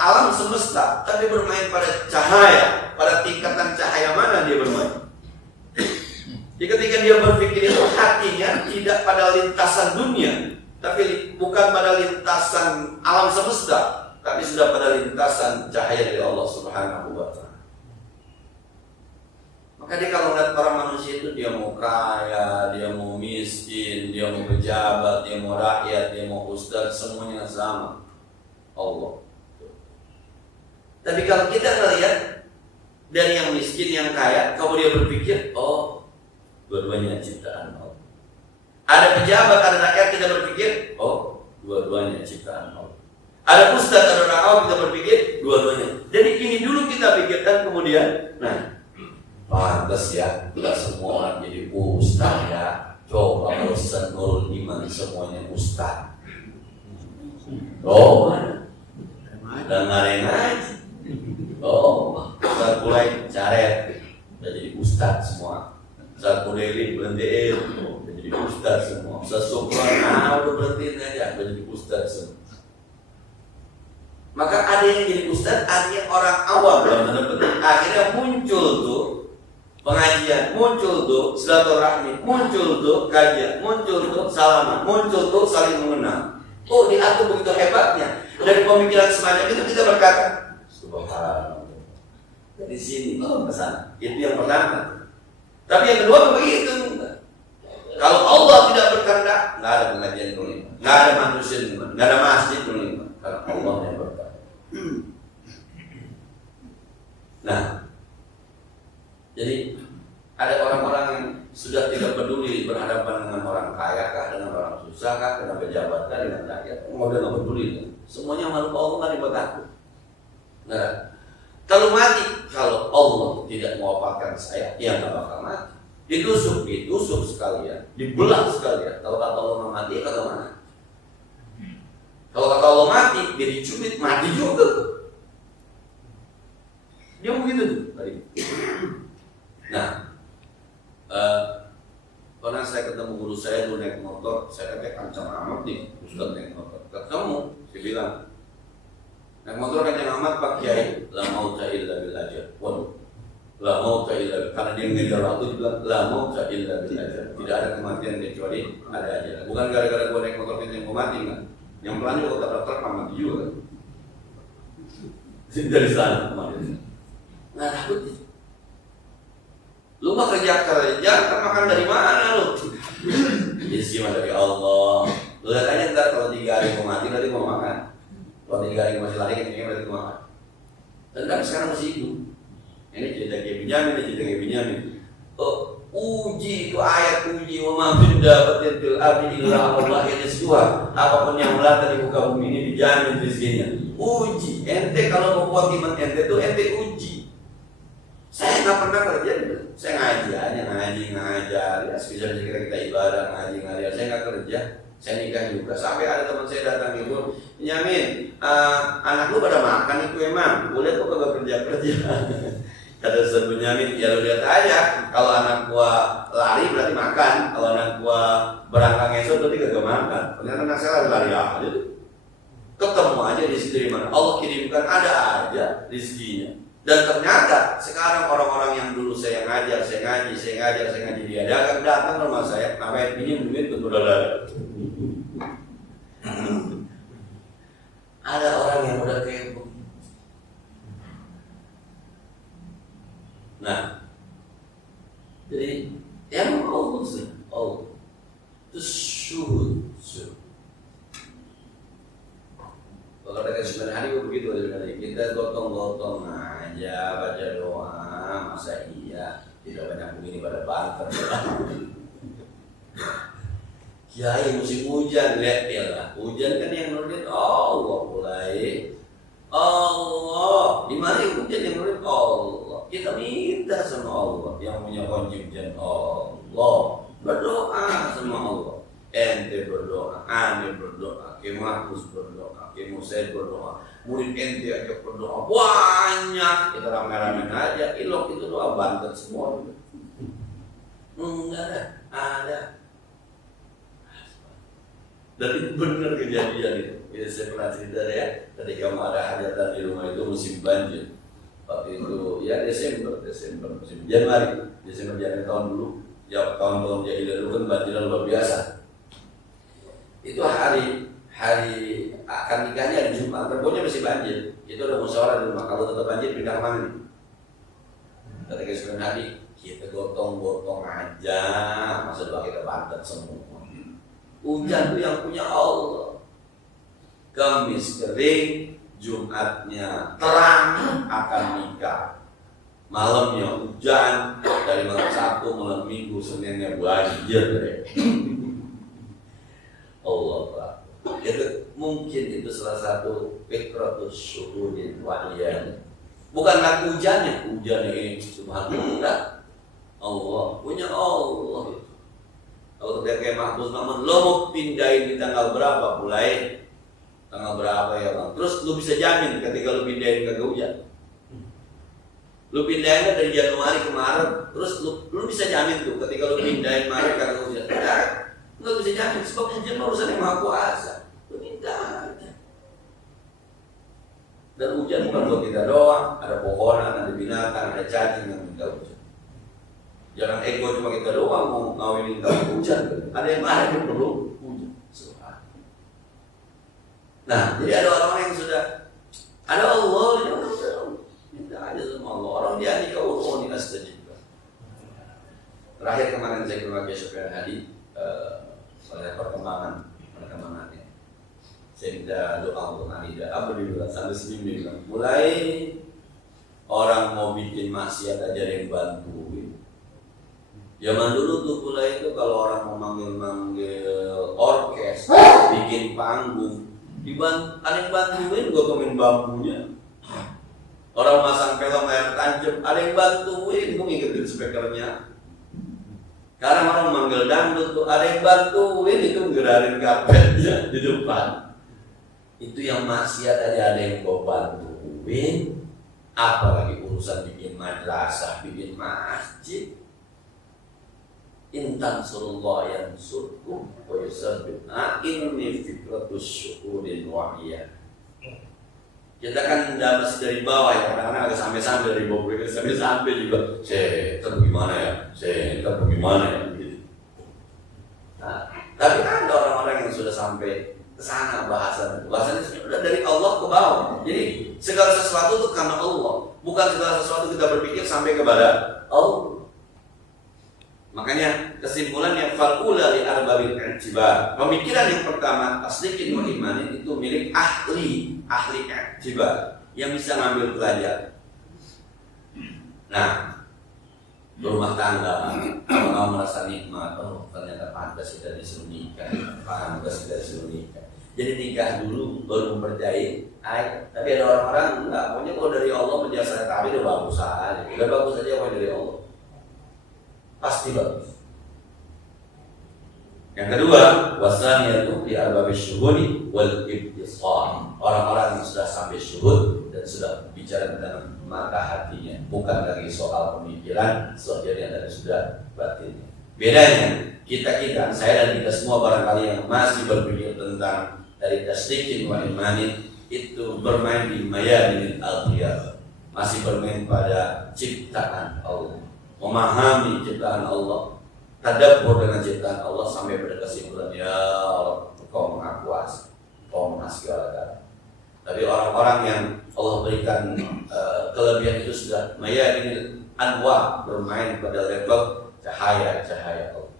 alam semesta, tapi bermain pada cahaya, pada tingkatan cahaya mana dia bermain. Jadi ketika dia berpikir itu hatinya tidak pada lintasan dunia, tapi bukan pada lintasan alam semesta, tapi sudah pada lintasan cahaya dari Allah Subhanahu wa Ta'ala. Maka dia kalau melihat orang manusia itu, dia mau kaya, dia mau miskin, dia mau pejabat, dia mau rakyat, dia mau ustaz, semuanya sama Allah. Tapi kalau kita melihat dari yang miskin, yang kaya, kemudian dia berpikir, oh, dua-duanya ciptaan Allah. Ada pejabat, ada rakyat, kita berpikir, oh, dua-duanya ciptaan Allah. Ada ustaz, ada orang awam, kita berpikir, dua-duanya. Jadi ini dulu kita pikirkan, kemudian, nah, pantas ya, tidak semua orang jadi ustaz ya. Coba kalau Ustaz Nurul Iman semuanya ustaz. Oh, dan ngaji. Oh, Ustaz mulai caret, udah jadi ustaz semua. Ustaz Mudeli berhentiin, udah jadi ustaz semua. Ustaz Sukran, udah berhentiin aja, udah jadi ustaz semua. Maka ada yang jadi ustaz, ada yang orang awam dalam tanda petik. Akhirnya muncul tuh pengajian, muncul tuh silaturahmi, muncul tuh kajian, muncul tuh salaman, muncul tuh saling mengenal. Oh, diatur begitu hebatnya. Dari pemikiran semacam itu kita berkata, subhanallah. Dari sini ke sana. Itu yang pertama. Tapi yang kedua begitu. Kalau Allah tidak berkehendak, nggak ada pengajian Nurul, nggak ada manusia, nggak ada masjid Nurul, karena Allah yang berkehendak. Nah, jadi ada orang-orang yang sudah tidak peduli berhadapan dengan orang kaya kah, dengan orang susah kah, dengan pejabat kah, dengan rakyat, udah nggak peduli. Semuanya makhluk Allah nggak ada takut. Nah, kalau mati, kalau Allah tidak mewafatkan saya, ya nggak bakal mati. Ditusuk sekalian, dibelah sekalian. Kalau kata Allah nggak mati, kata mana? Kalau kata Allah mati, dia dicubit, mati juga. Dia begitu tuh tadi. Nah, pernah saya ketemu guru saya dulu naik motor, saya kata kencang amat nih, Ustaz naik motor. Ketemu, saya bilang, naik motor kencang amat Pak Kiai, la mauta illa bil ajal. Waduh, la mauta illa bil, karena dia ngejar waktu, dia bilang la mauta illa bil ajal. Tidak ada kematian kecuali ada ajal. Bukan gara-gara gua naik motor kencang gua mati kan? Yang pelan juga kata dokter kan mati juga kan? Dari sana kemarin. Nggak takut nih. Lu mah kerja kan makan dari mana lu? Rezeki mah dari Allah. Lu lihat aja ntar kalau 3 hari mau mati berarti mau makan. Kalau 3 hari masih lari kan berarti mau makan. Dan kan sekarang masih hidup. Ini cerita Kiai Binyamin, ini cerita Kiai Binyamin. Oh, uji itu ayat uji wa ma min dabatin fil ardi illa Allah yarzuquha. Apapun yang melata di muka bumi ini dijamin rezekinya. Uji. Ente kalau mau kuat iman ente tuh ente uji. Saya nggak pernah kerja, saya ngaji aja, ngajar, ya sebisa kita ibadah, ngaji, saya nggak kerja, saya nikah juga. Sampai ada teman saya datang itu, Nyamin, anak lu pada makan itu emang, boleh kok kagak kerja. Kata Ustaz Bunyamin, ya lu lihat aja, kalau anak gua lari berarti makan, kalau anak gua berangkat ngesot berarti kagak makan. Ternyata anak saya lari aja tuh. Ketemu aja di situ di mana Allah kirimkan, ada aja rezekinya. Dan ternyata sekarang orang-orang yang dulu saya ngajar dia datang rumah saya, ngapain pinjam duit untuk saudara. Ada orang yang udah kayak begitu. Nah, jadi yang Allah itu syuhud. Kalau kata Syekh hari begitu aja, kita gotong-gotong aja baca doa, masa iya tidak banyak begini pada banter. Kiai musim hujan, lihat ya lah, hujan kan yang nurunin Allah mulai. Allah, di mana hujan yang nurunin Allah? Kita minta sama Allah yang punya kunci hujan Allah, berdoa sama Allah. Ente berdoa, ane berdoa, Ki Mahfuz berdoa, Ki Musaid berdoa, murid ente aja berdoa banyak. Kita rame-rame aja, ilok itu doa bantet semua. Enggak ada. Dan itu benar kejadian itu. Jadi saya pernah cerita ya, ketika ada hajatan di rumah itu musim banjir. Waktu itu ya Desember musim Januari tahun dulu, ya tahun-tahun jahiliyah dulu kan banjir luar biasa. Itu hari akan nikahnya hari Jumat, Rebonnya masih banjir. Itu udah musyawarah di rumah, kalau tetap banjir pindah kemana nih? Ketika sebenarnya hari kita gotong-gotong aja, masa doa kita bantet semua. Hujan itu yang punya Allah. Kamis kering, Jumatnya terang akan nikah. Malamnya hujan, dari malam Sabtu, malam Minggu, Seninnya banjir. Allah Pak. Itu mungkin itu salah satu fikratus syuhudin wa'iyah. Bukan lagi hujannya ini subhanallah. Allah punya Allah. Kalau udah kayak Mahfuz Mamun, lo mau pindahin di tanggal berapa? Mulai tanggal berapa ya Bang? Terus lu bisa jamin ketika lu pindahin ke hujan. Lu pindahinnya dari Januari ke Maret, terus lu bisa jamin tuh ketika lu pindahin Maret ke hujan. Nggak bisa jamin, sebab hujan urusan yang Maha Kuasa. Lu minta aja. Dan hujan bukan buat kita doang, ada pohonan, ada binatang, ada cacing yang minta hujan. Jangan ego cuma kita doang mau ngawinin kalau hujan. Ada yang lain yang perlu hujan. Nah, jadi ada orang-orang yang sudah ada Allah, dia minta aja sama Allah. Orang dia nikah Allah nikah setuju. Terakhir kemarin saya ke Syekh Hadi. Oleh perkembangannya, saya minta doa untuk Anida. Alhamdulillah sampai seminggu bilang, mulai orang mau bikin maksiat aja ada yang bantuin. Zaman dulu tuh mulai itu kalau orang mau manggil orkes, bikin panggung, ada yang bantuin, gotomin bambunya. Orang masang film layar tancap, ada yang bantuin, gue ngikutin speakernya. Sekarang orang manggil dangdut tuh ada yang bantuin itu gerarin karpetnya di depan. Itu yang maksiat aja ada yang mau bantuin. Apalagi urusan bikin madrasah, bikin masjid. Intan surullah yang surkum wa yusabbih. Ini fikratus syuhudin wa'iyah. Kita kan masih dari bawah ya, kadang-kadang agak sampai-sampai dari bawah mereka sampai-sampai juga. Saya bagaimana ya? Gitu. Nah, tapi ada orang-orang yang sudah sampai ke sana bahasanya sudah dari Allah ke bawah. Jadi segala sesuatu itu karena Allah, bukan segala sesuatu kita berpikir sampai kepada Allah. Makanya kesimpulannya falula li arbabil i'tibar. Pemikiran yang pertama tasdiqin wa imanin itu milik ahli i'tibar yang bisa ngambil pelajaran. Nah, berumah tangga, kalau merasa nikmat, ternyata pantas kita disuruh nikah, Jadi nikah dulu baru mempercayai. Tapi ada orang-orang enggak, pokoknya kalau dari Allah menjasa tapi udah bagus aja kalau dari Allah. Pasti bagus. Yang kedua, wasaniyatu fi arbabis syuhudi wal ibtisam. Orang-orang yang sudah sampai syuhud dan sudah bicara dengan mata hatinya, bukan lagi soal pemikiran, soalnya dan sudah batinnya. Bedanya kita, saya dan kita semua barangkali yang masih berpikir tentang dari tasdiqin wa imanin, itu bermain di mayadinil aghyar, masih bermain pada ciptaan Allah, memahami ciptaan Allah, tadabbur dengan ciptaan Allah sampai pada kesimpulan, ya Allah, Engkau Maha Kuasa, Engkau Maha segala-galanya. Tapi orang-orang yang Allah berikan kelebihan itu sudah mayadinil anwar, bermain pada level cahaya-cahaya Allah.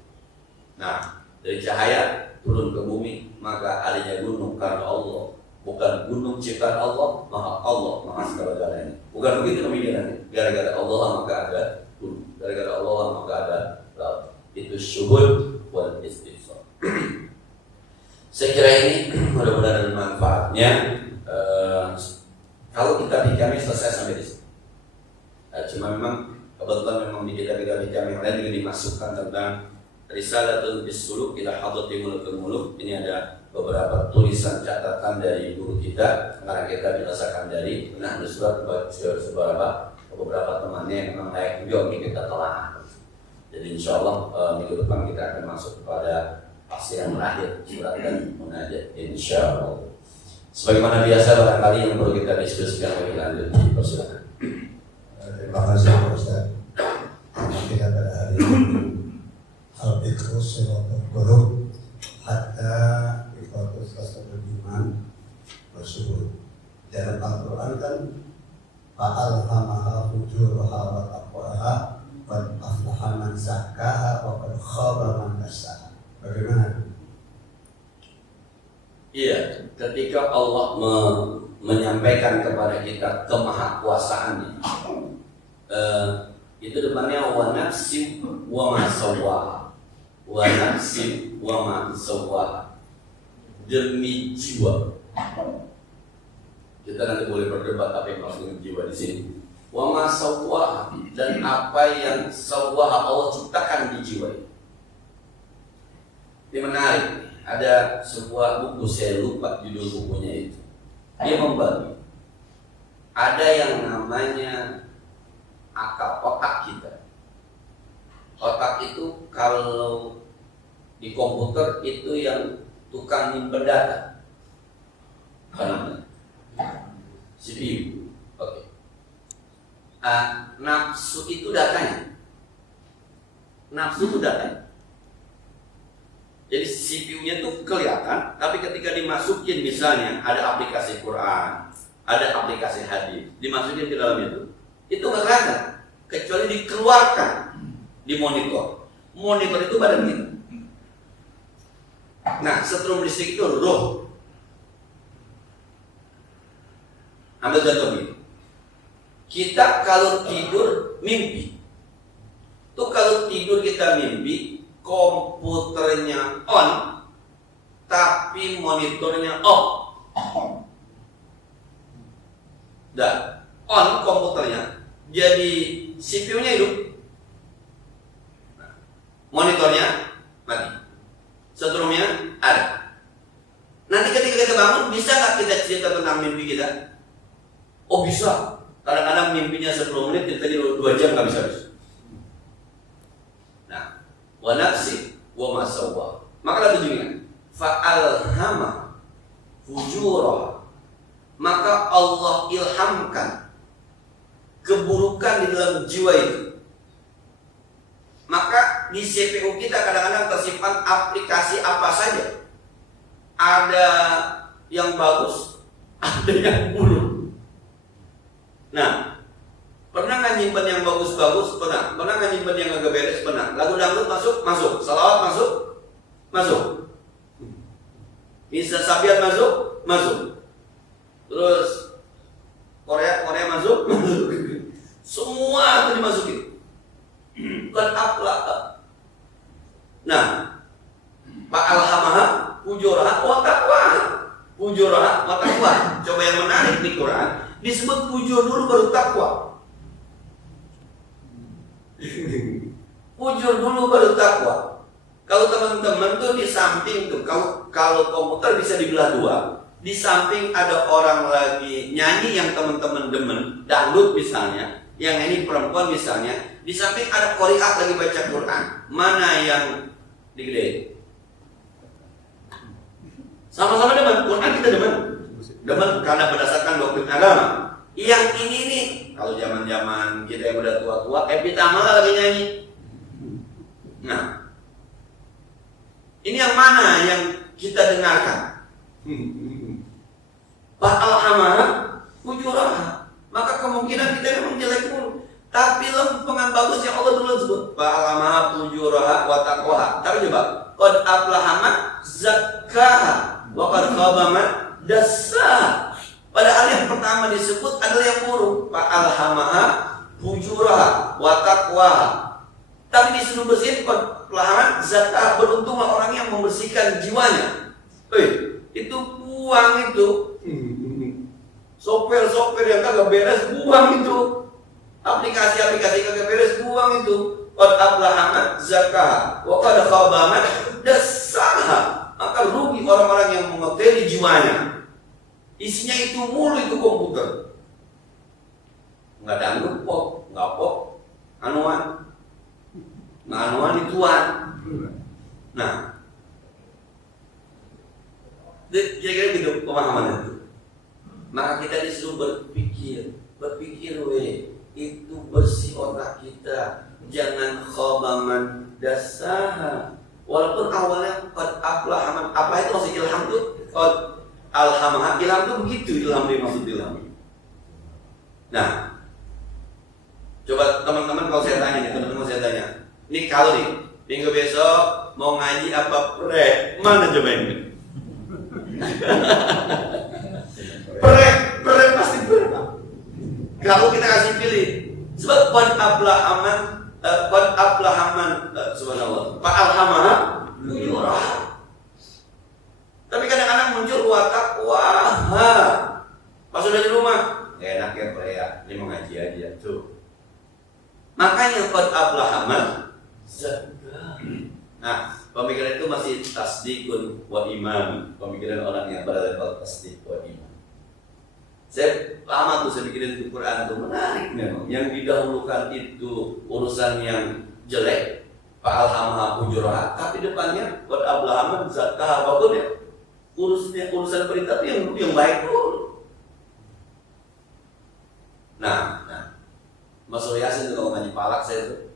Nah, dari cahaya turun ke bumi, maka adanya gunung karena Allah, bukan gunung ciptaan Allah, Maha segala-galanya. Bukan begitu pemikirannya. Gara-gara Allah maka ada gunung, gara-gara Allah maka ada laut. Itu syuhud wal istifsar. Saya kira ini mudah-mudahan ada manfaatnya. Kalau kita hikami selesai sampai di sini. Cuma memang kebetulan memang di kitab-kitab hikam yang lain juga dimasukkan tentang Risalatul Bisuluk ila Hadrati Mulukul Muluk. Ini ada beberapa tulisan catatan dari guru kita karena kita dirasakan dari surat beberapa temannya yang memang layak juga untuk kita telah. Jadi insya Allah minggu depan kita akan masuk kepada fase yang terakhir, surat dan munajat, insya Allah. Sebagaimana biasa barangkali yang perlu kita diskusikan lebih lanjut, persilakan. Terima kasih Pak Ustaz. Kita pada hari ini al-fiqhu siratul qulub hatta iqatus tasawwur iman bersyukur. Dalam Al-Quran kan fa'alhamaha fujuraha wa taqwaha wa aflaha man zakkaha wa qad khaba man dassaha. Bagaimana? Iya, ketika Allah menyampaikan kepada kita kemahakuasaannya, itu depannya wa nafsin wa ma sawwaha, wa nafsin wa ma sawwaha, demi jiwa. Kita nanti boleh berdebat apa yang maksud jiwa di sini. Wa ma sawwaha, dan apa yang sawwaha Allah ciptakan di jiwa ini. Ini menarik. Ada sebuah buku, saya lupa judul bukunya itu. Dia membagi. Ada yang namanya akal otak kita. Otak itu kalau di komputer itu yang tukang nyimpen data. Apa namanya? CPU. Oke. Nafsu itu datanya. Nafsu itu datanya. Jadi CPU-nya itu kelihatan, tapi ketika dimasukin misalnya ada aplikasi Quran, ada aplikasi hadis, dimasukin ke dalam itu nggak kelihatan, kecuali dikeluarkan di monitor. Monitor itu badan kita. Nah, setrum listrik itu roh. Ambil contoh gitu. Kita kalau tidur mimpi. Tuh kalau tidur kita mimpi, komputernya on, tapi monitornya off. Dan on komputernya, jadi CPU-nya hidup, monitornya mati, setrumnya ada. Nanti ketika kita bangun, bisa nggak kita cerita tentang mimpi kita? Oh bisa. Kadang-kadang mimpinya 10 menit, kita jadi 2 jam nggak bisa. Wa nafsi wa ma sawwa. Maka tujuannya fa'alhama fujurah, maka Allah ilhamkan keburukan di dalam jiwa itu. Maka di CPU kita kadang-kadang tersimpan aplikasi apa saja. Ada yang bagus, ada yang buruk. Nah, pernah nggak nyimpen yang bagus-bagus? Pernah. Pernah nggak nyimpen yang agak beres? Pernah. Lagu dangdut masuk? Masuk. Salawat masuk? Masuk. Bisa Sabiat masuk? Masuk. Terus Korea masuk? Masuk. Semua itu dimasukin. Bukan akhlak. Nah, fa'alhamaha fujuraha wa taqwaha. Fujuraha wa taqwaha. Coba yang menarik di Quran disebut fujur dulu baru takwa. Fujur dulu baru takwa. Kalau teman-teman tuh di samping tuh, kalau komputer bisa dibelah dua. Di samping ada orang lagi nyanyi yang teman-teman demen, dangdut misalnya, yang nyanyi perempuan misalnya. Di samping ada qori'ah lagi baca Quran. Mana yang digedein? Sama-sama demen, Quran kita demen. Demen karena berdasarkan doktrin agama. Yang ini nih, kalau zaman-zaman kita yang udah tua-tua, Epitamala lagi nyanyi. Nah, ini yang mana yang kita dengarkan? Fa'alhamaha fujuraha. Maka kemungkinan kita memang jelek pun. Tapi lempengan bagus yang Allah dulu sebut. Fa'alhamaha fujuraha wa taqwaha. Tapi coba, qad aflaha man zakkaha wa qad khaba man dassaha. Padahal yang pertama disebut adalah yang buruk. Fa'alhamaha fujuraha wa taqwaha. Tapi disuruh bersihin qad aflaha zakkaha. Beruntunglah orang yang membersihkan jiwanya. Itu buang itu. Software yang kagak beres buang itu. Aplikasi-aplikasi kagak beres buang itu. Qad aflaha man zakkaha wa qad khaba man dassaha. Maka rugi orang-orang yang mengeteli jiwanya. Isinya itu mulu itu komputer. Enggak dangdut pop, enggak pop. Anuan ituan. Nah, kira-kira gitu pemahaman itu. Maka kita disuruh berpikir itu bersih otak kita, jangan khobaman dasaha. Walaupun awalnya qad aflaha man, apa itu maksud ilham itu? Qad alhamaha, ilham itu begitu, ilham dimaksud ilham. Nah, coba teman-teman kalau saya tanya nih, teman-teman saya tanya, nih kalau nih minggu besok mau ngaji apa pre? Mana coba ini? Pre pasti pre. Kalau kita kasih pilih, sebab qad aflaha man subhanallah. Fa'alhamaha fujuraha. Tapi kadang-kadang muncul wa taqwaha. Pas sudah di rumah, enak ya pre ya, ini mau ngaji aja tuh. Makanya qad aflaha man zakkaha. Nah, pemikiran itu masih tasdikun wa iman. Pemikiran orang yang berlevel tasdik wa iman. Saya lama tuh saya pikirin di Quran tuh menarik memang. Yang didahulukan itu urusan yang jelek, fa'alhamaha fujuraha, tapi depannya qad aflaha man zakkaha. Bagus ya. Urusan berita itu yang baik dulu. Nah, Mas Yasin tuh kalau ngaji palak saya tuh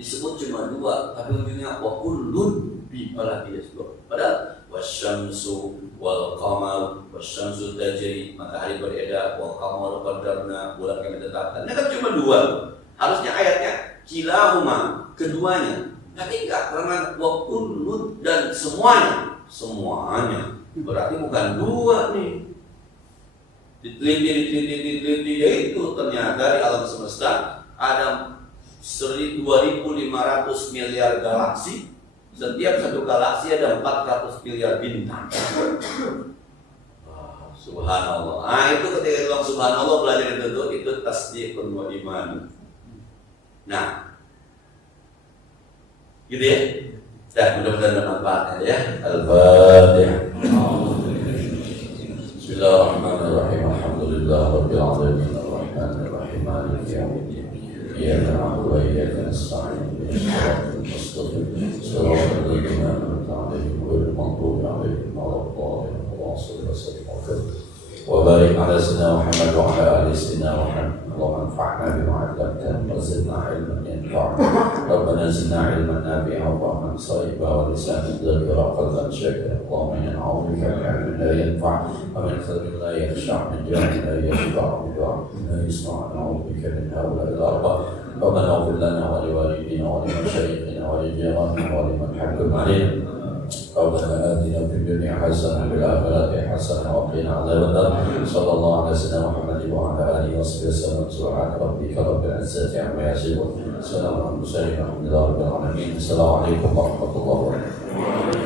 disebut cuma dua, tapi ujungnya wa kullun bi falaki yasbah. Padahal wasyamsu wal qamar, wasyamsu tajri, matahari beredar, wal qamar qadarna, bulan kami tetapkan. Ini kan cuma dua. Harusnya ayatnya kilahuma, keduanya. Tapi enggak, karena wa kullun dan semuanya. Berarti bukan dua nih. Diteliti itu ternyata di alam semesta ada 1.500 miliar galaksi. Setiap satu galaksi ada 400 miliar bintang. Subhanallah. Nah itu ketika bilang subhanallah belajar itu tasdiqun wa iman. Nah, gitu ya. Dan mudah-mudahan bermanfaat ya. Al-Fatihah. Bismillahirrahmanirrahim. Alhamdulillahirabbil alamin. Arrahmanir rahim. Maliki yaumiddin. Iyyaka na'budu wa iyyaka nasta'in. Ihdinas siratal mustaqim. Shiratal ladzina an'amta 'alaihim ghairil maghdubi 'alaihim waladdallin. Allahumma shalli wa sallim wa barik 'ala sayyidina Muhammad wa 'ala ali sayyidina Muhammad. Allahumma anfa'na bima 'allamtana wa zidna 'ilman yanfa'una. Rabbana zidna 'ilman nafi'an wa fahman sa'iban wa lisanan dhakiran wa qalban shakiran. Allahumma inna na'udzu bika min 'ilmin la yanfa' wa min qalbin la yakhsha' min jahmin la yashba' wa du'a'in la yusma' na'udzu bika min hawla'il arba'. ربنا اغفر لنا ولوالدينا ولمشايخنا ولجيراننا ولمن حكم علينا. ربنا آتنا في الدنيا حسنة وفي الآخرة حسنة وقنا عذاب النار. صلى الله على سيدنا محمد وعلى آله وصحبه وسلم. سبحان ربك رب العزة عما يصفون. سلام على المرسلين والحمد لله رب العالمين. السلام عليكم ورحمة الله وبركاته.